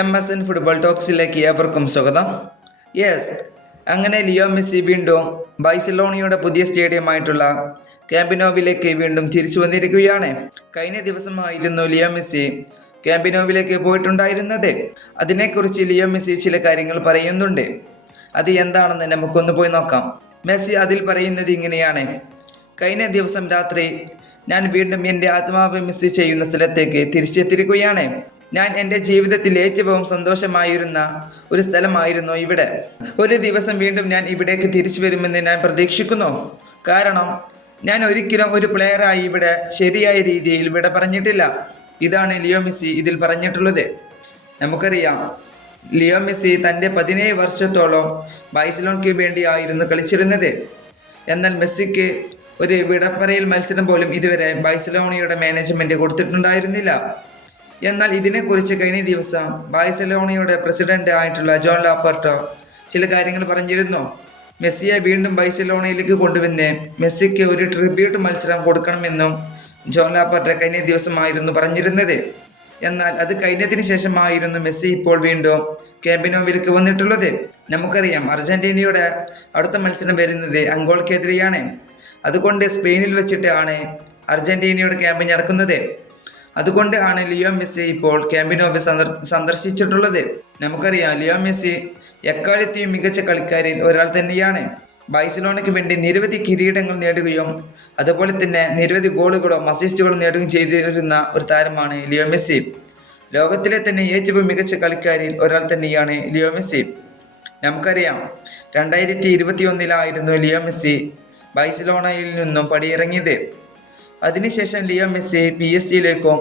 M S N football ടോക്സിലേക്ക് ഏവർക്കും സ്വാഗതം. യെസ് അങ്ങനെ ലിയോ മെസ്സി വീണ്ടും ബൈസലോണിയുടെ പുതിയ സ്റ്റേഡിയമായിട്ടുള്ള ക്യാമ്പിനോവിലേക്ക് വീണ്ടും തിരിച്ചു വന്നിരിക്കുകയാണ്. കഴിഞ്ഞ ദിവസമായിരുന്നു ലിയോ മെസ്സി ക്യാമ്പിനോവിലേക്ക് പോയിട്ടുണ്ടായിരുന്നത്. അതിനെക്കുറിച്ച് ലിയോ മെസ്സി ചില കാര്യങ്ങൾ പറയുന്നുണ്ട്. അത് എന്താണെന്ന് നമുക്കൊന്ന് പോയി നോക്കാം. മെസ്സി അതിൽ പറയുന്നത് ഇങ്ങനെയാണ്. കഴിഞ്ഞ ദിവസം രാത്രി ഞാൻ വീണ്ടും എന്റെ ആത്മാവ് മിസ് ചെയ്യുന്ന സ്ഥലത്തേക്ക് തിരിച്ചെത്തിയിരിക്കുകയാണ്. ഞാൻ എന്റെ ജീവിതത്തിൽ ഏറ്റവും സന്തോഷമായിരുന്ന ഒരു സ്ഥലമായിരുന്നു ഇവിടെ. ഒരു ദിവസം വീണ്ടും ഞാൻ ഇവിടേക്ക് തിരിച്ചു വരുമെന്ന് ഞാൻ പ്രതീക്ഷിക്കുന്നു. കാരണം ഞാൻ ഒരിക്കലും ഒരു പ്ലെയറായി ഇവിടെ ശരിയായ രീതിയിൽ ഇവിടെ പറഞ്ഞിട്ടില്ല. ഇതാണ് ലിയോ മെസ്സി ഇതിൽ പറഞ്ഞിട്ടുള്ളത്. നമുക്കറിയാം ലിയോ മെസ്സി തന്റെ പതിനേഴ് വർഷത്തോളം ബാഴ്സലോണയ്ക്ക് വേണ്ടിയായിരുന്നു കളിച്ചിരുന്നത്. എന്നാൽ മെസ്സിക്ക് ഒരു വിടപ്പറയിൽ മത്സരം പോലും ഇതുവരെ ബൈസലോണിയുടെ മാനേജ്മെന്റ് കൊടുത്തിട്ടുണ്ടായിരുന്നില്ല. എന്നാൽ ഇതിനെക്കുറിച്ച് കഴിഞ്ഞ ദിവസം ബാഴ്സലോണയുടെ പ്രസിഡന്റ് ആയിട്ടുള്ള ജോൺ ലാപ്പർട്ടോ ചില കാര്യങ്ങൾ പറഞ്ഞിരുന്നു. മെസ്സിയെ വീണ്ടും ബൈസലോണയിലേക്ക് കൊണ്ടുവന്ന് മെസ്സിക്ക് ഒരു ട്രിബ്യൂട്ട് മത്സരം കൊടുക്കണമെന്നും ജോൺ ലാപ്പർട്ടോ കഴിഞ്ഞ ദിവസമായിരുന്നു പറഞ്ഞിരുന്നത്. എന്നാൽ അത് കഴിഞ്ഞതിന് ശേഷമായിരുന്നു മെസ്സി ഇപ്പോൾ വീണ്ടും ക്യാമ്പിനോവിലേക്ക് വന്നിട്ടുള്ളത്. നമുക്കറിയാം അർജന്റീനയുടെ അടുത്ത മത്സരം വരുന്നത് അങ്കോൾക്കെതിരെയാണ്. അതുകൊണ്ട് സ്പെയിനിൽ വെച്ചിട്ടാണ് അർജന്റീനയുടെ ക്യാമ്പ് നടക്കുന്നത്. അതുകൊണ്ട് ആണ് ലിയോ മെസ്സി ഇപ്പോൾ ക്യാമ്പിനോവ് സന്ദർ സന്ദർശിച്ചിട്ടുള്ളത്. നമുക്കറിയാം ലിയോ മെസ്സി എക്കാലത്തെയും മികച്ച കളിക്കാരിൽ ഒരാൾ തന്നെയാണ്. ബൈസലോണയ്ക്ക് വേണ്ടി നിരവധി കിരീടങ്ങൾ നേടുകയും അതുപോലെ തന്നെ നിരവധി ഗോളുകളും അസിസ്റ്റുകളും നേടുകയും ചെയ്തിരുന്ന ഒരു താരമാണ് ലിയോ മെസ്സി. ലോകത്തിലെ തന്നെ ഏറ്റവും മികച്ച കളിക്കാരിൽ ഒരാൾ തന്നെയാണ് ലിയോ മെസ്സി. നമുക്കറിയാം രണ്ടായിരത്തി ഇരുപത്തി ഒന്നിലായിരുന്നു ലിയോ മെസ്സി ബൈസലോണയിൽ നിന്നും പടിയിറങ്ങിയത്. അതിനുശേഷം ലിയോ മെസ്സി പി എസ് ജിയിലേക്കും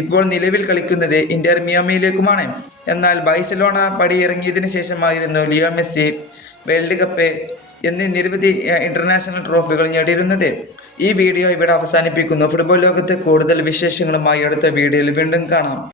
ഇപ്പോൾ നിലവിൽ കളിക്കുന്നത് ഇന്റർ മിയാമിയിലേക്കുമാണ്. എന്നാൽ ബൈസലോണ പടിയിറങ്ങിയതിനു ശേഷമായിരുന്നു ലിയോ മെസ്സി വേൾഡ് കപ്പ് എന്നീ നിരവധി ഇന്റർനാഷണൽ ട്രോഫികൾ നേടിയിരുന്നത്. ഈ വീഡിയോ ഇവിടെ അവസാനിപ്പിക്കുന്നു. ഫുട്ബോൾ ലോകത്തെ കൂടുതൽ വിശേഷങ്ങളുമായി അടുത്ത വീഡിയോയിൽ വീണ്ടും കാണാം.